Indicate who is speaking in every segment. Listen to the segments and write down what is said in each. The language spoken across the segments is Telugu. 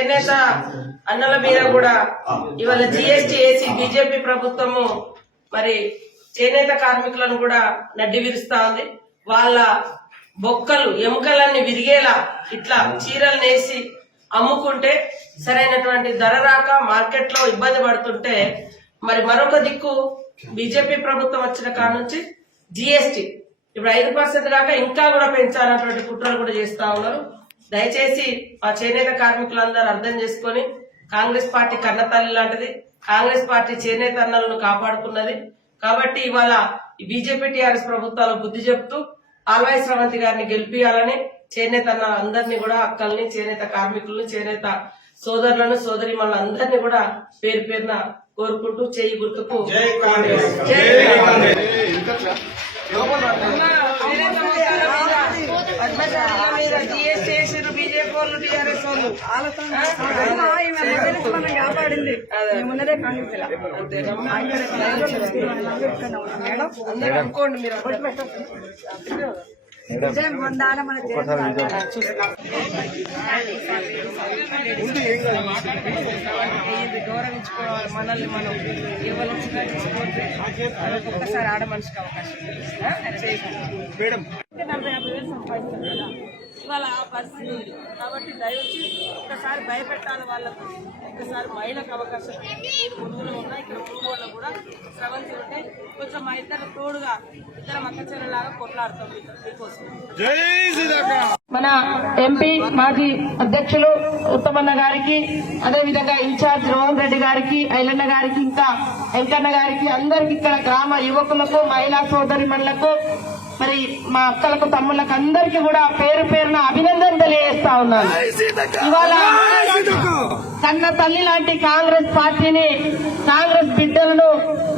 Speaker 1: చేనేత అన్నల మీద కూడా ఇవాళ జిఎస్టీ వేసి బీజేపీ ప్రభుత్వము మరి చేనేత కార్మికులను కూడా నడ్డి విరుస్తా ఉంది. వాళ్ళ బొక్కలు ఎముకలన్నీ విరిగేలా ఇట్లా చీరలు నేసి అమ్ముకుంటే సరైనటువంటి ధర రాక మార్కెట్లో ఇబ్బంది పడుతుంటే మరి మరొక దిక్కు బీజేపీ ప్రభుత్వం వచ్చిన కాడ నుంచి జిఎస్టీ ఇప్పుడు ఐదు పర్సెంట్ కాక ఇంకా కూడా పెంచాలన్నటువంటి కుట్రలు కూడా చేస్తా ఉన్నారు. దయచేసి ఆ చేనేత కార్మికులందరూ అర్థం చేసుకొని కాంగ్రెస్ పార్టీ కన్నతల్లి లాంటిది కాంగ్రెస్ పార్టీ చేనేత అన్నలను కాపాడుకున్నది. కాబట్టి ఇవాళ ఈ బీజేపీ టీఆర్ఎస్ ప్రభుత్వాలు బుద్ధి చెప్తూ ఆల్వాయి శ్రవంతి గారిని గెలిపియాలని చేనేత అందరినీ కూడా అక్కల్ని చేనేత కార్మికులను చేనేత సోదరులను సోదరి అందరినీ కూడా పేరు పేరున కోరుకుంటూ చేయి గుర్తుకు కాంగ్రెస్ జై కాంగ్రెస్ పద్మశాలిల మీద జిఎస్టీ వేసిర్రు బీజేపీ వాళ్ళు టీఆర్ఎస్ వాళ్ళు
Speaker 2: మనం కాపాడింది. ముందరే కాంగ్రెస్ మేడం.
Speaker 1: అందరూ అనుకోండి మీరు
Speaker 2: విజయం పొందాల మన
Speaker 1: ఇది గౌరవించుకోవాలి. మనల్ని మనం కేవలం ఒక్కసారి ఆడ మనిషికి అవకాశం. నలభై యాభై వేలు సంపాదిస్తారు కదా. ఇవాళ ఆ పరిస్థితి ఉంది. కాబట్టి దయవచ్చి ఒక్కసారి భయపెట్టాలి వాళ్ళకు. ఒక్కసారి మహిళకు అవకాశం ఇవ్వండి. నేను మురుగులో ఉన్నా ఇక్కడ మురుగులో కూడా స్రవంతి ఉంటే కొంచెం మా ఇద్దరు తోడుగా ఇద్దరం అక్క చెల్లెలాగా కొట్లాడుతాం మీకోసం. మన ఎంపీ మాజీ అధ్యక్షులు ఉత్తమన్న గారికి అదే విధంగా ఇన్ఛార్జ్ రోహన్ రెడ్డి గారికి ఐలన్న గారికి ఇంకా వెంకన్న గారికి అందరికి ఇక్కడ గ్రామ యువకులకు మహిళా సోదరి మరి మా అక్కలకు తమ్ముళ్ళకు అందరికీ కూడా పేరు పేరున అభినందన తెలియజేస్తా ఉన్నాను. ఇవాళ కన్న తల్లి లాంటి కాంగ్రెస్ పార్టీని కాంగ్రెస్ బిడ్డలను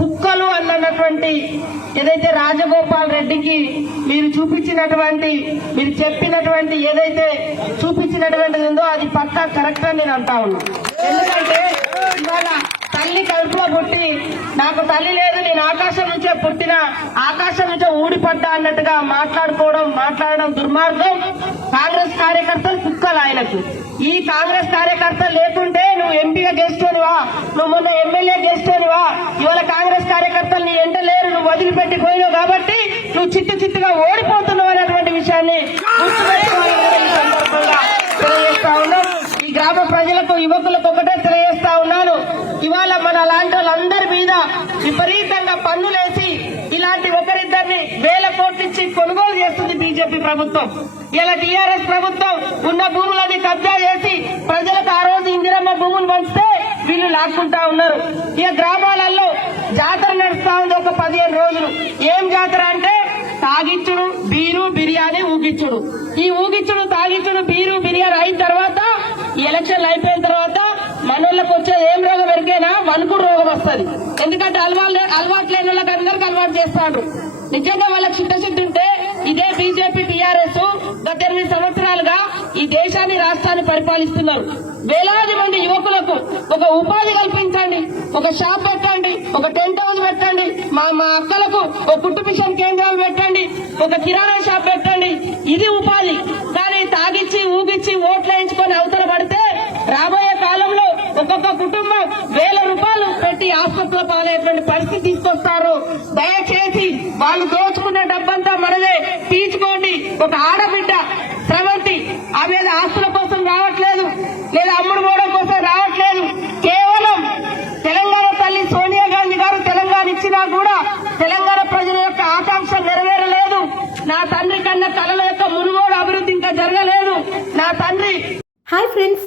Speaker 1: కుక్కలు అన్నటువంటి ఏదైతే రాజగోపాల్ రెడ్డికి మీరు చూపించినటువంటి మీరు చెప్పినటువంటి ఏదైతే చూపించినటువంటిది ఉందో అది పక్కా కరెక్ట్ అని నేను అంటా ఉన్నా. ఎందుకంటే ఇవాళ తల్లి కడుపులో పుట్టి నాకు తల్లి లేదు నేను ఆకాశం నుంచే పుట్టిన ఆకాశం నుంచే ఊడిపడ్డా అన్నట్టుగా మాట్లాడుకోవడం మాట్లాడడం దుర్మార్గం. కాంగ్రెస్ కార్యకర్తలు కుక్కలు ఆయనకు. ఈ కాంగ్రెస్ కార్యకర్త లేకుంటే నువ్వు ఎంపీగా గెలిచేనివా నువ్వు మొన్న ఎమ్మెల్యే గెలిచేనివా ఇవాళ కాంగ్రెస్ కార్యకర్తలు నీ ఎంట లేరు నువ్వు వదిలిపెట్టి పోయినావు కాబట్టి నువ్వు చిట్టు చిట్టుగా ఓడిపోతున్నావు అనేటువంటి విషయాన్ని ఈ గ్రామ ప్రజలకు యువకులకు ఒకటే తెలియజేస్తా ఉన్నాను. ఇవాళ మన లాంటి వాళ్ళందరి మీద విపరీత ఇచ్చి కొనుగోలు చేస్తుంది బీజేపీ ప్రభుత్వం. ఇలా టీఆర్ఎస్ ప్రభుత్వం ఉన్న భూములని కబ్జా చేసి ప్రజలకు ఆ రోజు ఇందిరమ్మ భూములు పంచితే వీళ్ళు లాక్కుంటా ఉన్నారు. ఇక గ్రామాలలో జాతర నడుస్తా ఉంది ఒక పదిహేను రోజులు. ఏం జాతర అంటే తాగిచ్చుడు బీరు బిర్యానీ ఊగిచ్చుడు. ఈ ఊగిచ్చుడు తాగిచ్చుడు బీరు బిర్యానీ అయిన తర్వాత ఎలక్షన్లు అయిపోయిన తర్వాత మనోళ్ళకి వచ్చేది ఏం రోగం ఎరికైనా? వణుకుడు రోగం వస్తుంది. ఎందుకంటే అలవాటు అలవాట్లేని వాళ్ళకి అందరికి అలవాటు చేస్తాడు నిజంగా వాళ్ళకి చిత్తశుద్ధి ఉంటే ఇదే బీజేపీ టీఆర్ఎస్ గత ఇరవై సంవత్సరాలుగా ఈ దేశాన్ని రాష్ట్రాన్ని పరిపాలిస్తున్నారు. వేలాది మంది యువకులకు ఒక ఉపాధి కల్పించండి ఒక షాప్ పెట్టండి ఒక టెంట్ హౌస్ పెట్టండి మా మా అక్కలకు ఒక కుట్టు మిషన్ కేంద్రాలు పెట్టండి ఒక కిరాణా షాప్ పెట్టండి. ఇది ఉపాధి. ఒక్కొక్క కుటుంబం వేల రూపాయలు పెట్టి ఆసుపత్రుల పాలైనటువంటి పరిస్థితి తీసుకొస్తారు. దయచేసి వాళ్ళు దోచుకున్న డబ్బంతా మనదే. తీసుకోండి ఒక ఆడబిడ్డ స్రవంతి ఆమె ఆస్తుల కోసం రావట్లేదు లేదా అమ్ముడు పోవడం కోసం రావట్లేదు. కేవలం తెలంగాణ తల్లి సోనియా గాంధీ గారు తెలంగాణ ఇచ్చినా కూడా తెలంగాణ ప్రజల యొక్క ఆకాంక్ష నెరవేరలేదు. నా తండ్రి కన్నా కళల యొక్క మునుగోడు అభివృద్ధి ఇంకా జరగలేదు. నా తండ్రి
Speaker 3: హాయ్ ఫ్రెండ్స్